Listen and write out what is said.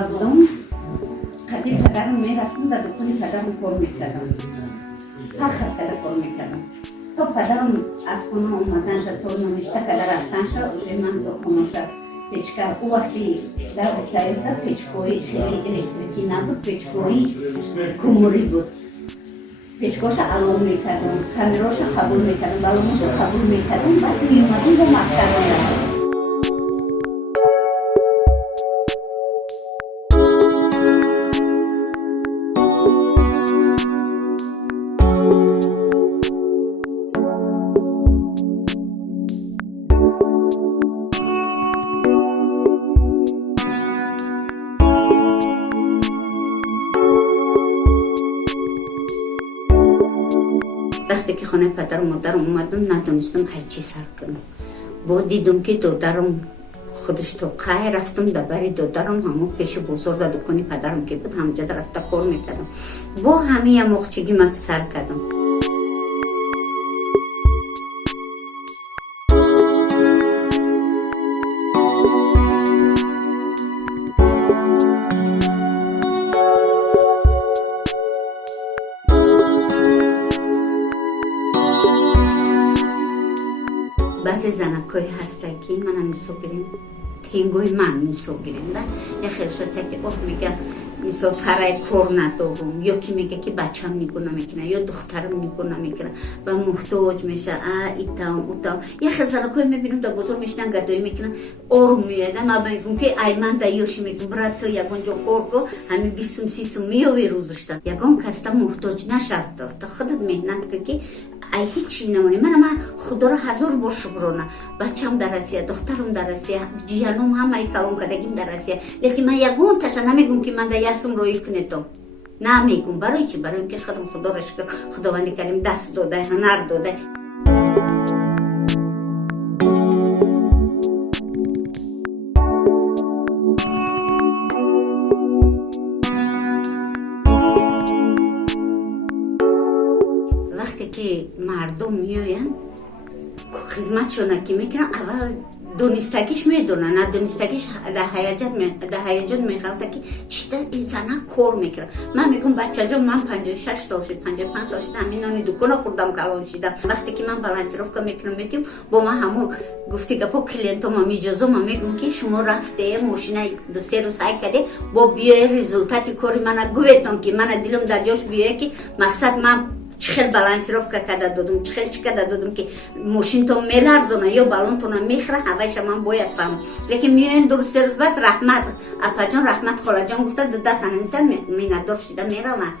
اول بودم قبل پدرم میرفتم در دکان پدرم کار میکردم فخر کرده کار میکردم تا پدرم از خونه اومدن شد تا نمیشته که رفتن شد من تو خونه شد پیچکا او وقتی در بسایده پیچکویی خیلی الکتریکی نبود پیچکویی کموری بود پیچکاش علوم میکردم کامیراش قبول میکردم علومش قبول میکردم بعد میومدیم با مکتب وقتی که خانه پدر و مادرم اومدم ندونستم هر چی سر کنم با دیدم که دادرم خودش تو قای رفتم دبری دادرم همون پیش بزرگ دکانی پدرم که بود همونجا رفته کار میکردم با همه موقعی من سر کردم بعضی زنکایی هسته که من میسو گیریم تنگوی من میسو گیریم یا خیلی شسته که اوه میگه میسو فرای کار ندارم یا که میگه که بچم میگونه میکنه یا دخترم میگونه میکنه و محتاج میشه ایتام اوتام یا خیلی زنکایی میبینم در بزرگ میشنن گردایی میکنن آروم میادم من میگم که ای من در یوشی میگم برای تو یکان جا کار کن همین 20-30 میوی روزشتا یکان کستا محتاج نشد تا خودت مهنت که ای هیچی نمونی من خدا را 1000 بار شکرانه بچم در رسیه دخترم در رسیه جیانم همه کلام کردگیم در رسیه لیکن من یگون تاشا نمیگم که من در یاسم روی کنیتم نمیگم برای چی برای اینکه خودم خدا را شکر خداوند کریم دست داده هنر داده وقتی که مردم میاین خدمتشون که میکنن اول دونستگیش میدونن نه دونستگیش در هیجان میخواد که چی این زنه کار میکنه من میگم بچه جان من 56 سال شد 55 سال شد همین نانی دکان خوردم کلان شدم وقتی که من بالانسیروفکا میکنم میتونم با من همون گفتی که با کلینتام هم اجازه من میگم که شما رفته ماشین 2-3 روز های کرده با بیای رزولتاتی کاری من گویتم که من دلم در جاش بیای که مقصد من چخیل بالانسیروفکا کرده دادم چخیل چی کرده دادم که ماشین تو میلرزونه یا بالون تو نمیخره هوایش من باید فهم لیکن میاین درست روز بعد رحمت اپا جان رحمت خاله جان گفته دست انمیتن میندار شده میرم